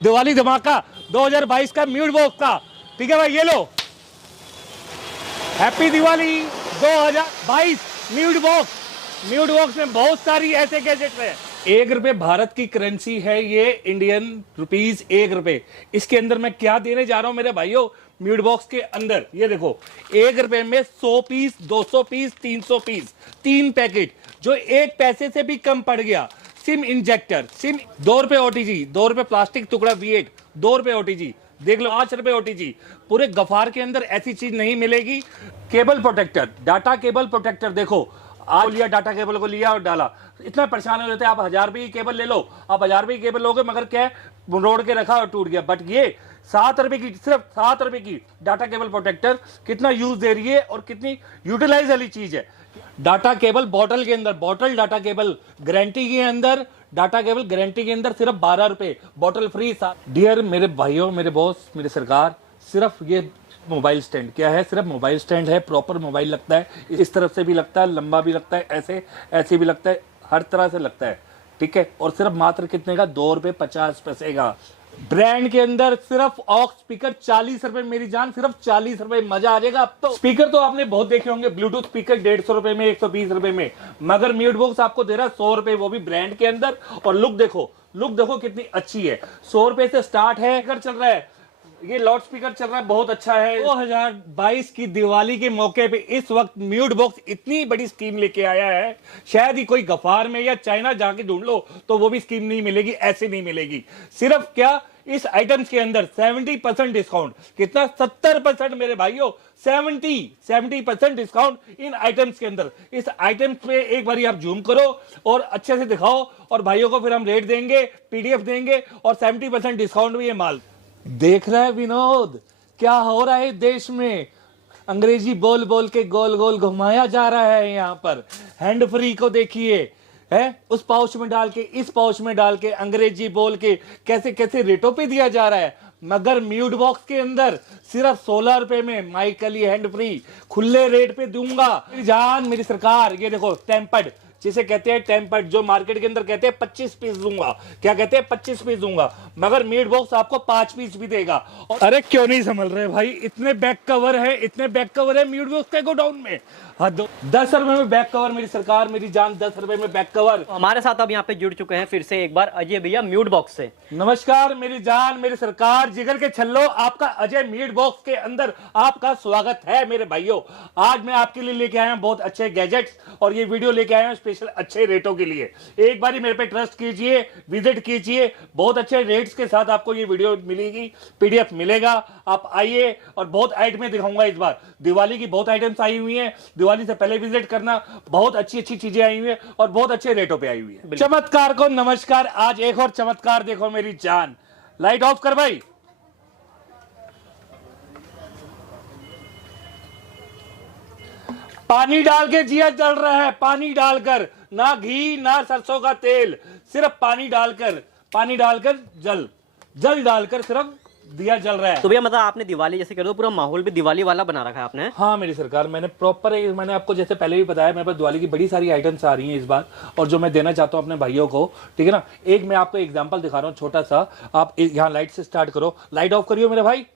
दिवाली धमाका 2022 का mute box का। ठीक है भाई, ये लो, happy Diwali 2022 mute box. Mute box में बहुत सारी ऐसे गैजेट है। 1 रुपए भारत की करेंसी है, ये इंडियन रुपीज 1 रुपए। इसके अंदर मैं क्या देने जा रहा हूं मेरे भाइयों, म्यूट बॉक्स के अंदर ये देखो, 1 रुपए में 100 पीस, 200 पीस, 300 पीस, 3 पैकेट, जो 1 पैसे से भी कम पड़ गया। सिम इंजेक्टर, सिम 2 रुपए ओटीजी, 2 रुपए प्लास्टिक टुकड़ा V8, 2 रुपए ओटीजी, देख लो 5 रुपए ओटीजी। पूरे गफार के अंदर ऐसी चीज नहीं मिलेगी। Cable protector, data cable protector, देखो आज लिया डाटा केबल को, लिया और डाला, इतना परेशान हो जाते हैं। आप 1000 रुपए की केबल ले लो, आप 1000 रुपए की केबल लोगे, मगर क्या है, रोड के रखा और टूट गया। बट ये 7 रुपए की, सिर्फ 7 रुपए की डाटा केबल प्रोटेक्टर कितना यूज दे रही है और कितनी यूटिलाइज वाली चीज है। डाटा केबल बॉटल के अंदर, बॉटल डाटा केबल गारंटी के अंदर, डाटा केबल गारंटी के अंदर सिर्फ 12 रुपए, बॉटल फ्री। डियर मेरे भाइयों, मेरे बॉस, मेरे सरकार, सिर्फ ये मोबाइल स्टैंड क्या है, सिर्फ मोबाइल स्टैंड है। प्रॉपर मोबाइल लगता है, इस तरफ से भी लगता है, लंबा भी लगता है, ऐसे ऐसे भी लगता है, हर तरह से लगता है। ठीक है, और सिर्फ मात्र कितने का, 2 रुपए 50 पैसे का। ब्रांड के अंदर सिर्फ ऑक्स स्पीकर 40 रुपए, मेरी जान, सिर्फ 40 रुपए। मजा आ जाएगा। अब तो स्पीकर तो आपने बहुत देखे होंगे, ब्लूटूथ स्पीकर 150 रुपए में, 120 रुपए में, मगर म्यूट बॉक्स आपको दे रहा है 100 रुपए, वो भी ब्रांड के अंदर। और लुक देखो, लुक देखो कितनी अच्छी है। 100 रुपए से स्टार्ट है। चल रहा है ये लाउड स्पीकर, चल रहा है, बहुत अच्छा है। 2022 की दिवाली के मौके पे इस वक्त म्यूट बॉक्स इतनी बड़ी स्कीम लेके आया है, शायद ही कोई गफार में या चाइना जाके ढूंढ लो तो वो भी स्कीम नहीं मिलेगी, ऐसे नहीं मिलेगी। सिर्फ क्या, इस आइटम्स के अंदर 70% डिस्काउंट। कितना, 70% मेरे भाइयों, 70% डिस्काउंट इन आइटम्स के अंदर। इस आइटम्स पे एक बार आप जूम करो और अच्छे से दिखाओ, और भाइयों को फिर हम रेट देंगे, PDF देंगे, और 70% डिस्काउंट भी है माल। देख रहा है विनोद, क्या हो रहा है देश में? अंग्रेजी बोल बोल के गोल गोल घुमाया जा रहा है यहाँ पर। हैंड फ्री को देखिए, है उस पाउच में डाल के, इस पाउच में डाल के, अंग्रेजी बोल के कैसे कैसे रेटों पे दिया जा रहा है। मगर म्यूट बॉक्स के अंदर सिर्फ 16 रुपए में माइकली हैंड फ्री खुले रेट पे दूंगा। मेरी जान, मेरी सरकार, ये देखो टेम्पर्ड, जिसे कहते हैं टेम्पर्ड, जो मार्केट के अंदर कहते हैं 25 पीस दूंगा। क्या कहते हैं, 25 पीस दूंगा, मगर म्यूट बॉक्स आपको 5 पीस भी देगा। और अरे क्यों नहीं समझ रहे भाई, इतने बैक कवर है, इतने बैक कवर है म्यूट बॉक्स के गोडाउन में। हाँ, 10 रुपए में बैक कवर, मेरी सरकार, मेरी जान, 10 रुपए में बैक कवर। हमारे साथ अब यहाँ पे जुड़ चुके हैं फिर से एक बार अजय भैया म्यूट बॉक्स से। नमस्कार मेरी जान, मेरी सरकार, जिगर के छल्लो, आपका अजय म्यूट बॉक्स के अंदर आपका स्वागत है मेरे भाइयों। आज मैं आपके लिए लेके आया हूं बहुत अच्छे गैजेट्स, और ये वीडियो लेके आया हूं स्पेशल अच्छे रेटों के लिए। एक बार मेरे पे ट्रस्ट कीजिए, विजिट कीजिए, बहुत अच्छे रेट्स के साथ आपको ये वीडियो मिलेगी, PDF मिलेगा। आप आइए, और बहुत आइटमें दिखाऊंगा इस बार। दिवाली की बहुत आइटम्स आई हुई हैं, दिवाली से पहले विजिट करना, बहुत अच्छी अच्छी चीजें आई हुई है और बहुत अच्छे रेटों पे आई हुई है। चमत्कार को नमस्कार, आज एक और चमत्कार देखो मेरी जान। लाइट ऑफ कर भाई। पानी डाल के जिया जल रहा है, पानी डालकर, ना घी ना सरसों का तेल, सिर्फ पानी डालकर, पानी डालकर, जल डालकर सिर्फ दिया जल रहा है। तो भैया मतलब आपने दिवाली जैसे कर दो, पूरा माहौल भी दिवाली वाला बना रखा है आपने। हाँ मेरी सरकार, मैंने प्रॉपर, मैंने आपको जैसे पहले भी बताया, मेरे पास दिवाली की बड़ी सारी आइटम्स आ रही हैं इस बार, और जो मैं देना चाहता हूँ अपने भाइयों को। ठीक है ना, एक मैं आपको एग्जांपल दिखा रहा हूँ छोटा सा। आप यहाँ लाइट से स्टार्ट करो, लाइट ऑफ करियो मेरे भाई।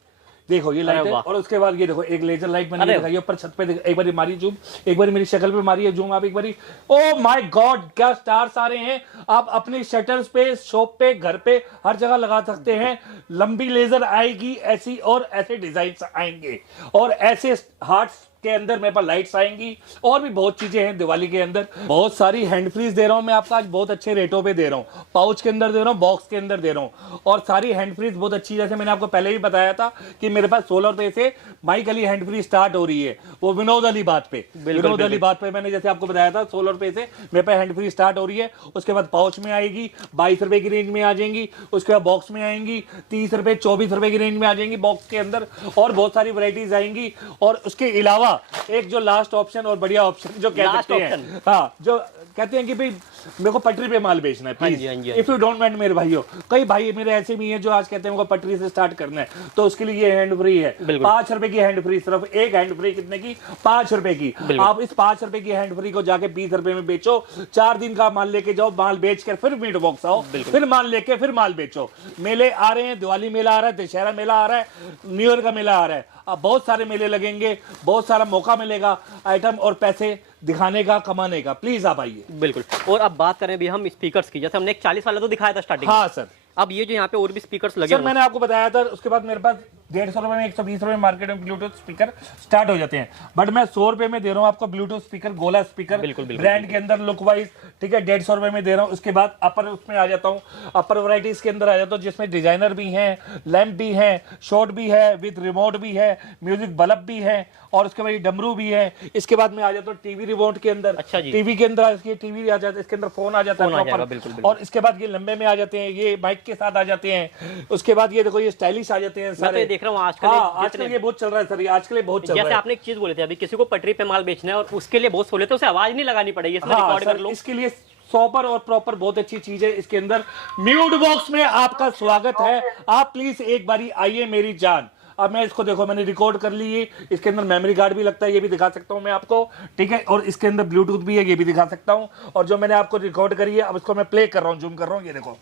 देखो ये लाइट है, और उसके बाद ये देखो एक लेजर लाइट मैंने दिखाई ऊपर छत पे। एक बार मारी जूम, एक बार मेरी शक्ल पे मारी है जूम आप एक बारी। ओ माय गॉड, क्या स्टार्स आ रहे हैं। आप अपने शटर्स पे, शॉप पे, घर पे, हर जगह लगा सकते हैं। लंबी लेजर आएगी ऐसी, और ऐसे डिजाइन आएंगे, और ऐसे हार्ट्स के अंदर मेरे पास लाइट्स आएंगी, और भी बहुत चीजें हैं दिवाली के अंदर। बहुत सारी हैंड फ्रीज दे रहा हूं मैं आपको आज, बहुत अच्छे रेटों पे दे रहा हूं। पाउच के अंदर दे रहा हूं, बॉक्स के अंदर दे रहा हूं, और सारी हैंड फ्रीज बहुत अच्छी। जैसे मैंने आपको पहले भी बताया था कि मेरे पास 16 रुपए से माइक अली हैंड फ्री स्टार्ट हो रही है, वो विनोद अली बात पे, विनोद अली बात पे मैंने जैसे आपको बताया था, 16 रुपए से मेरे पास हैंड फ्री स्टार्ट हो रही है। उसके बाद पाउच में आएगी 22 रुपए की रेंज में आ जाएंगी, उसके बाद बॉक्स में आएंगी 30 रुपए, 24 रुपए की रेंज में आ जाएंगी बॉक्स के अंदर, और बहुत सारी वैरायटीज आएंगी। और उसके अलावा एक जो लास्ट ऑप्शन और बढ़िया ऑप्शन जो कह सकते हैं, हाँ, जो कहते हैं कि भाई मेरे को पटरी पे माल बेचना है, please if you don't mind मेरे भाइयों। कई भाई मेरे ऐसे भी हैं जो आज कहते हैं उनको पटरी से स्टार्ट करना है, तो उसके लिए ये हैंड फ्री है, 5 रुपए की हैंड फ्री, सिर्फ एक हैंड फ्री कितने की, 5 रुपए की। आप इस 5 रुपए की हैंड फ्री को जाके 20 रुपए में बेचो, 4 दिन का माल लेके जाओ, माल बेच कर फिर मीट बॉक्स आओ, फिर माल लेके फिर माल बेचो। मेले आ रहे हैं, दिवाली मेला आ रहा है, दशहरा मेला आ रहा है, न्यू ईयर का मेला आ रहा है, अब बहुत सारे मेले लगेंगे, बहुत सारा मौका मिलेगा आइटम और पैसे दिखाने का, कमाने का। प्लीज आप आइए। बिल्कुल। और अब बात करें भी हम स्पीकर्स की, जैसे हमने एक 40 वाला तो दिखाया था स्टार्टिंग। हाँ सर। अब ये जो यहाँ पे और भी स्पीकर्स लगे सर मैंने आपको बताया था, उसके बाद मेरे पास 150 रुपए में 120 रुपए मार्केट में ब्लूटूथ स्पीकर स्टार्ट हो जाते हैं, बट मैं 100 रुपए में दे रहा हूँ आपको ब्लूटूथ स्पीकर, गोला स्पीकर, ब्रांड के अंदर लुक वाइज, ठीक है, 150 रुपए में दे रहा हूँ। उसके बाद अपर उसमें आ जाता हूँ, अपर वैरायटीज के अंदर आ जाता हूँ, जिसमें डिजाइनर भी है, लैंप भी है, शॉर्ट भी है, विद रिमोट भी है, म्यूजिक बल्ब भी है, और उसके बाद डमरू भी है। इसके बाद में आ जाता हूँ टीवी रिमोट के अंदर। अच्छा जी। टीवी के अंदर टीवी आ जाता है, इसके अंदर फोन आ जाता है प्रॉपर, और इसके बाद ये लंबे में आ जाते हैं, ये माइक के साथ आ जाते हैं। उसके बाद ये देखो ये स्टाइलिश आ जाते हैं सारे। मैं तो देख रहा हूँ आजकल, आजकल ये बहुत चल रहा है सर, ये आजकल ये बहुत चल रहा है। जैसे आपने एक चीज बोले थे अभी, किसी को पटरी पे माल बेचना है और उसके लिए बहुत सहूलियत है, उसे आवाज नहीं लगानी पड़ेगी, इसमें रिकॉर्ड कर लो। इसके लिए सॉपर और प्रॉपर बहुत अच्छी चीज है इसके अंदर। म्यूट बॉक्स में आपका स्वागत है, आप प्लीज एक बारी आइए मेरी जान। अब मैं इसको देखो, मैंने रिकॉर्ड कर ली है, इसके अंदर मेमोरी कार्ड भी लगता है, ये भी दिखा सकता हूं मैं आपको, ठीक है, और इसके अंदर ब्लूटूथ भी है, ये भी दिखा सकता हूं। और जो मैंने आपको रिकॉर्ड करी है, अब इसको मैं प्ले कर रहा हूं, जूम कर रहा हूं, ये देखो।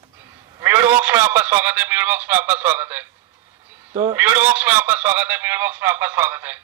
म्यूट बॉक्स में आपका स्वागत है, म्यूट बॉक्स में आपका स्वागत है, तो म्यूट बॉक्स में आपका स्वागत है, म्यूट बॉक्स में आपका स्वागत है।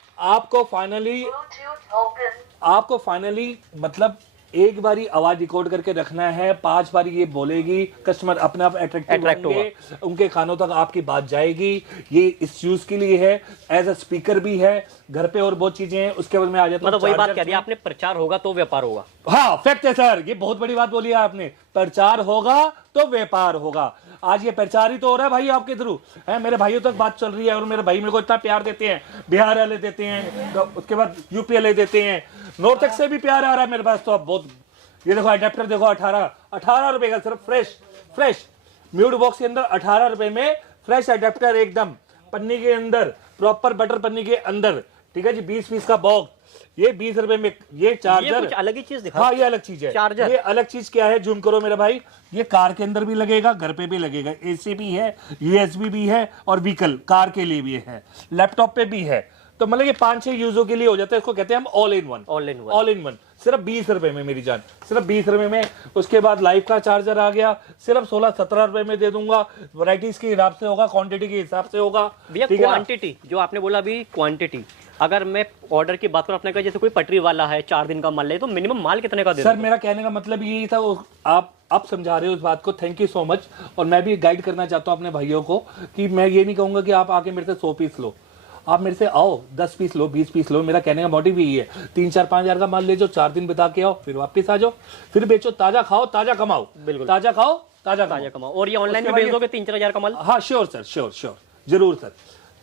आपको फाइनली मतलब एक बारी आवाज रिकॉर्ड करके रखना है, 5 बार ये बोलेगी, कस्टमर अपने आप अट्रैक्ट होंगे, उनके कानों तक आपकी बात जाएगी। ये इस यूज के लिए है, एज अ स्पीकर भी है, घर पे और बहुत चीजें हैं। उसके बाद में आ जाता है, मतलब वही बात कह दी आपने, प्रचार होगा तो व्यापार होगा। हाँ फैक्ट है सर, ये बहुत बड़ी बात बोली है आपने, प्रचार होगा तो व्यापार होगा। आज ये प्रचार ही तो हो रहा है भाई आपके थ्रू है, मेरे भाइयों तक बात चल रही है, और मेरे भाई मेरे को इतना प्यार देते हैं, बिहार वाले देते हैं, तो उसके बाद यूपी वाले देते हैं, नॉर्थ तक से भी प्यार आ रहा है मेरे पास। तो अब बहुत, ये देखो अडेप्टर देखो, 18 रुपए का सिर्फ, फ्रेश म्यूट बॉक्स के अंदर 18 रुपए में फ्रेश अडेप्टर, एकदम पन्नी के अंदर, प्रॉपर बटर पन्नी के अंदर, ठीक है जी, 20 पीस का बॉक्स, ये 20 रुपए में। ये चार्जर, ये कुछ अलग ही चीज दिखा। हाँ ये अलग चीज है चार्जर। ये अलग चीज क्या है, जूम करो मेरा भाई, ये कार के अंदर भी लगेगा, घर पे भी लगेगा, एसी भी है, यूएसबी भी है, और व्हीकल कार के लिए भी है, लैपटॉप पे भी है। तो मतलब ये 5-6 यूजों के लिए हो जाता है, इसको कहते हैं हम ऑल इन वन। सिर्फ 20 रुपए में मेरी जान, सिर्फ 20 रुपए में। उसके बाद लाइफ का चार्जर आ गया, सिर्फ 16-17 रुपए में दे दूंगा। वैरायटीज के हिसाब से होगा, क्वांटिटी के हिसाब से होगा। भैया क्वांटिटी जो आपने बोला अभी, क्वांटिटी अगर मैं ऑर्डर की बात करूं, अपने का जैसे कोई पटरी वाला है 4 दिन का माल ले, तो मिनिमम माल कितने का दे? सर मेरा कहने का मतलब यही था, आप समझा रहे हो उस बात को, थैंक यू सो मच। और मैं भी गाइड करना चाहता हूं अपने भाइयों को कि मैं ये नहीं कहूंगा कि आप आके मेरे से 100 पीस लो, आप मेरे से आओ 10 पीस लो, 20 पीस लो। मेरा कहने का मोटिव यही है, 3-4-5 का माल ले जाओ, 4 दिन बिता के आओ, फिर वापस आ जाओ, फिर बेचो, ताजा खाओ ताजा कमाओ। बिल्कुल, ताजा खाओ ताजा कमाओ। और ये ऑनलाइन में भेज दोगे 3-4 का माल? हाँ श्योर सर, श्योर जरूर सर,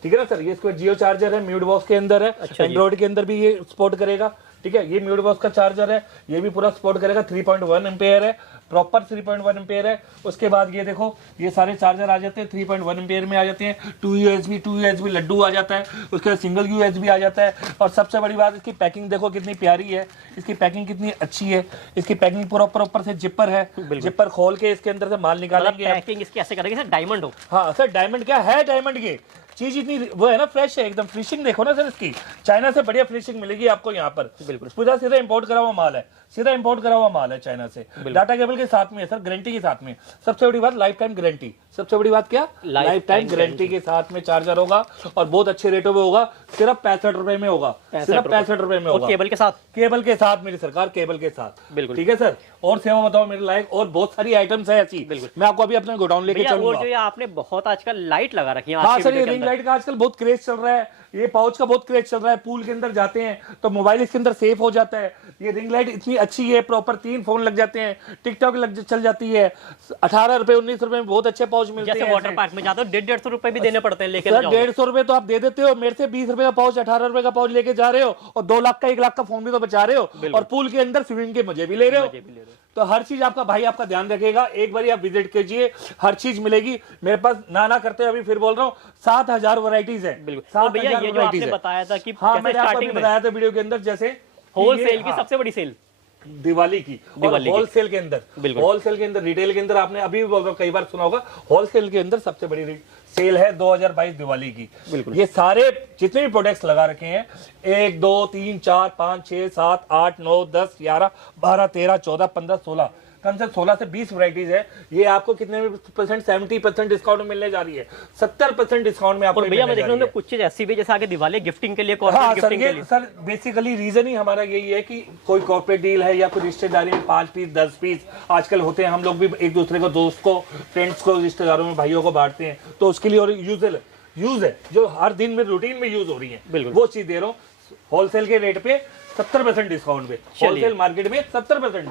ठीक है ना सर। ये इसको जियो चार्जर है, म्यूट बॉक्स के अंदर है, एंड्रॉइड के अंदर भी ये सपोर्ट करेगा, ठीक है। ये म्यूट बॉक्स का चार्जर है, ये भी पूरा सपोर्ट करेगा, 3.1 एम्पेयर है, प्रॉपर 3.1 एम्पेयर है। उसके बाद ये देखो, ये सारे चार्जर आ जाते हैं 3.1 एम्पेयर में आ जाते हैं। 2 USB लड्डू आ जाता है, उसके बाद सिंगल USB आ जाता है। और सबसे बड़ी बात, इसकी पैकिंग देखो कितनी प्यारी है, इसकी पैकिंग कितनी अच्छी है। इसकी पैकिंग प्रॉपर ऊपर से जिपर है, जिपर खोल के इसके अंदर से माल निकालेंगे। पैकिंग इसकी ऐसे करेंगे सर डायमंड हो। हाँ सर, डायमंड क्या है, डायमंड की चीज इतनी वो है ना, फ्रेश है एकदम। फिनिशिंग देखो ना सर, इसकी चाइना से बढ़िया फिनिशिंग मिलेगी आपको यहाँ पर। बिल्कुल पूरा सीधा इंपोर्ट करा हुआ माल है, सीधा इंपोर्ट करा हुआ माल है चाइना से। डाटा केबल के साथ में है सर, गारंटी के साथ में। सबसे बड़ी बात लाइफ टाइम गारंटी, सबसे बड़ी बात क्या, लाइफ टाइम गारंटी के साथ में चार्जर होगा, और बहुत अच्छे रेटों में होगा। सिर्फ 65 रुपए में होगा, सिर्फ 65 रुपए में होगा, केबल के साथ, केबल के साथ मेरी सरकार, केबल के साथ। बिल्कुल ठीक है सर। और सेवा बताओ मेरे लायक, और बहुत सारी आइटम्स है ऐसी। मैं आपको अभी अपने गोडाउन लेके चलूंगा। और जो आपने बहुत आजकल लाइट लगा रखी है। हाँ सर, ये रिंग लाइट का आजकल बहुत क्रेज चल रहा है, ये पाउच का बहुत क्रेज चल रहा है। पूल के अंदर जाते हैं तो मोबाइल इसके अंदर सेफ हो जाता है। ये रिंग लाइट इतनी अच्छी है, प्रॉपर 3 फोन लग जाते हैं, टिकटॉक चल जाती है। 18 रुपए 19 रुपए में बहुत अच्छे पाउच मिलते हैं। जैसे वाटर पार्क में जाते हो 150 रुपए भी देने पड़ते हैं, लेके सर 150 रुपए तो आप दे देते हो, मेरे से 20 रुपए का पाउच, 18 रुपए का पाउच लेके जा रहे हो, और 2 लाख का 1 लाख का फोन भी तो बचा रहे हो, और पूल के अंदर स्विमिंग के मजे भी ले रहे हो। तो हर चीज आपका भाई आपका ध्यान रखेगा। एक बार आप विजिट कीजिए, हर चीज मिलेगी मेरे पास। ना करते अभी फिर बोल रहा हूँ, 7000 वैरायटीज है। बिल्कुल भैया, ये जो आपने बताया था कि हाँ मैंने आपको बताया था वीडियो के अंदर, जैसे होलसेल की सबसे बड़ी सेल दिवाली की, और होलसेल के अंदर, होलसेल के अंदर, रिटेल के अंदर आपने अभी कई बार सुना होगा, होलसेल के अंदर सबसे बड़ी सेल है 2022 दिवाली की। ये सारे जितने भी प्रोडक्ट्स लगा रखे हैं 1 2 3 4 5 6 7 8 9 10 11 12 13 14 15 16, कम से कम 16 से 20 वैरायटीज है। ये आपको कितने परसेंट, 70% डिस्काउंट में मिलने जा रही है, 70% डिस्काउंट में आपको। भैया मैं देख रहा हूँ कुछ चीज ऐसी भी जैसे आगे दिवाली गिफ्टिंग के लिए, हाँ सर, ये सर बेसिकली रीजन ही हमारा यही है कि कोई कॉर्पोरेट डील है या कोई रिश्तेदारी में 5 पीस 10 पीस आजकल होते हैं, हम लोग भी एक दूसरे को, दोस्त को, फ्रेंड्स को, रिश्तेदारों में, भाइयों को बांटते हैं, तो उसके लिए और यूज है जो हर दिन में रूटीन में यूज हो रही है, वो चीज दे रहा हूँ होलसेल के रेट पे 70% डिस्काउंट पे, होलसेल मार्केट में 70%।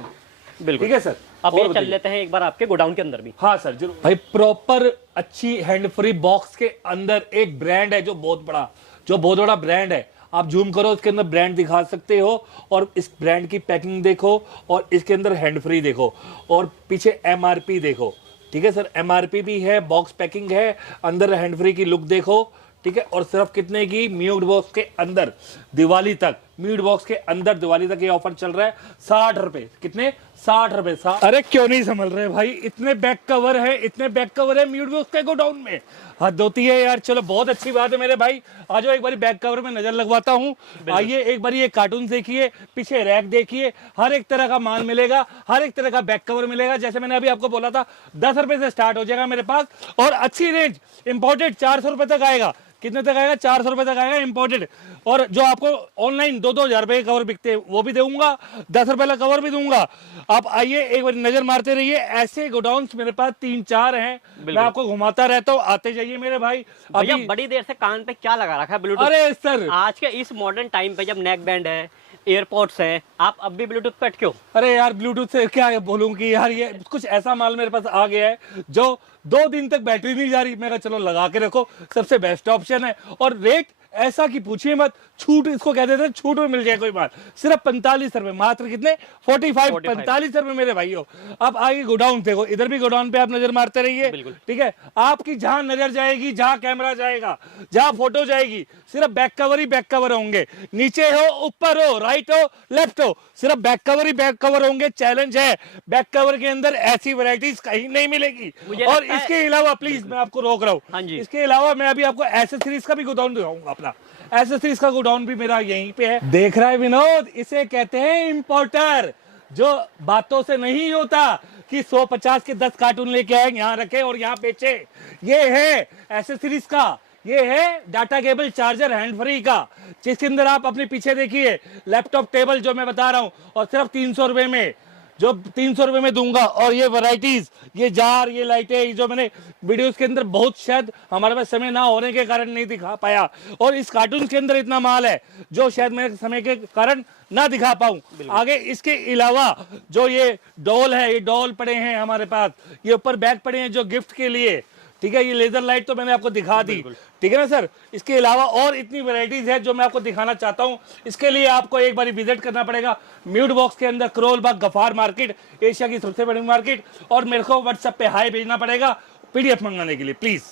बिल्कुल ठीक है सर। अब ये चल लेते हैं एक बार आपके गोडाउन के अंदर भी। हाँ सर जरूर भाई। प्रॉपर अच्छी हैंड फ्री बॉक्स के अंदर एक ब्रांड है जो बहुत बड़ा ब्रांड है। आप जूम करो, इसके अंदर ब्रांड दिखा सकते हो, और इस ब्रांड की पैकिंग देखो, और इसके अंदर हैंड फ्री देखो, और पीछे एमआरपी देखो। ठीक है सर, एमआरपी भी है, बॉक्स पैकिंग है, अंदर हैंड फ्री की लुक देखो। ठीक है, और सिर्फ कितने की, म्यूट बॉक्स के अंदर दिवाली तक, म्यूट बॉक्स के अंदर दिवाली तक ये ऑफर चल रहा है 60 रुपए। कितने? 60 रुपए। अरे क्यों नहीं संभल रहे भाई, इतने बैक कवर है म्यूट बॉक्स के गोडाउन में, हद होती है यार। चलो बहुत अच्छी बात है मेरे भाई, आ जाओ एक बार बैक कवर में नजर लगवाता हूँ। आइए एक बार ये कार्टून देखिए, पीछे रैक देखिए, हर एक तरह का माल मिलेगा, हर एक तरह का बैक कवर मिलेगा। जैसे मैंने अभी आपको बोला था 10 रुपए से स्टार्ट हो जाएगा मेरे पास, और अच्छी रेंज इंपोर्टेड 400 रुपए तक आएगा। कितने तक आएगा? 400 रुपए तक आएगा इंपोर्टेड। और जो आपको ऑनलाइन 2-2 हजार रुपए के कवर बिकते हैं वो भी दूंगा, 10 रुपए का कवर भी दूंगा। आप आइए एक बार नजर मारते रहिए, ऐसे गोडाउन्स मेरे पास 3-4 हैं, मैं आपको घुमाता रहता हूँ, आते जाइए मेरे भाई। अभी बड़ी देर से कान पे क्या लगा रखा है ब्लूटूथ? अरे सर आज के इस मॉडर्न टाइम पे जब नेक बैंड है, एयरपोर्ट्स है, आप अब भी ब्लूटूथ पे अटके हो? अरे यार ब्लूटूथ से क्या बोलूं कि यार ये कुछ ऐसा माल मेरे पास आ गया है जो 2 दिन तक बैटरी नहीं जा रही। मैं कहा चलो लगा के रखो, सबसे बेस्ट ऑप्शन है। और रेट ऐसा कि पूछिए मत, छूट इसको कहते थे, छूट में मिल जाए कोई बात, सिर्फ 45 रुपए, मात्र कितने? 45 रुपए मेरे भाइयों। अब आगे गोडाउन देखो, इधर भी गोडाउन पे आप नजर मारते रहिए। ठीक है, आपकी जहां नजर जाएगी, जहां कैमरा जाएगा, जहां फोटो जाएगी, सिर्फ बैक कवर ही बैक कवर होंगे। नीचे हो, ऊपर हो, राइट हो, लेफ्ट हो, सिर्फ बैक कवर ही बैक कवर होंगे। चैलेंज है, बैक कवर के अंदर ऐसी वैरायटीज कहीं नहीं मिलेगी। और इसके अलावा प्लीज मैं आपको रोक रहा हूँ, इसके अलावा मैं अभी आपको एसेसरीज का भी गोडाउन दिखाऊंगा। अपना एसेसरीज का गोडाउन भी मेरा यहीं पे है। देख रहा है विनोद, इसे कहते हैं इंपोर्टर, जो बातों से नहीं होता कि 150 के 10 कार्टून लेके आए, यहाँ रखे और यहाँ बेचे। ये है एसेसरीज का, ये है data cable charger hand free का, जिसके अंदर आप अपने पीछे देखिए लैपटॉप टेबल जो मैं बता रहा हूँ, और सिर्फ 300 रुपए में, जो 300 रुपए में दूंगा। और ये वैरायटीज, ये जार, ये लाइटें, जो मैंने वीडियोस के अंदर बहुत शायद हमारे पास समय ना होने के कारण नहीं दिखा पाया, और इस कार्टून के अंदर इतना माल है जो शायद मैं समय के कारण ना दिखा पाऊं आगे। इसके अलावा जो ये डॉल है, ये डॉल पड़े हैं हमारे पास, ये ऊपर बैग पड़े हैं जो गिफ्ट के लिए। ठीक है, ये लेजर लाइट तो मैंने आपको दिखा दी। ठीक है ना सर, इसके अलावा और इतनी वैरायटीज है जो मैं आपको दिखाना चाहता हूं। इसके लिए आपको एक बार विजिट करना पड़ेगा म्यूट बॉक्स के अंदर, करोल बाग गफार मार्केट, एशिया की सबसे बड़ी मार्केट। और मेरे को व्हाट्सएप पे हाई भेजना पड़ेगा PDF मंगाने के लिए प्लीज।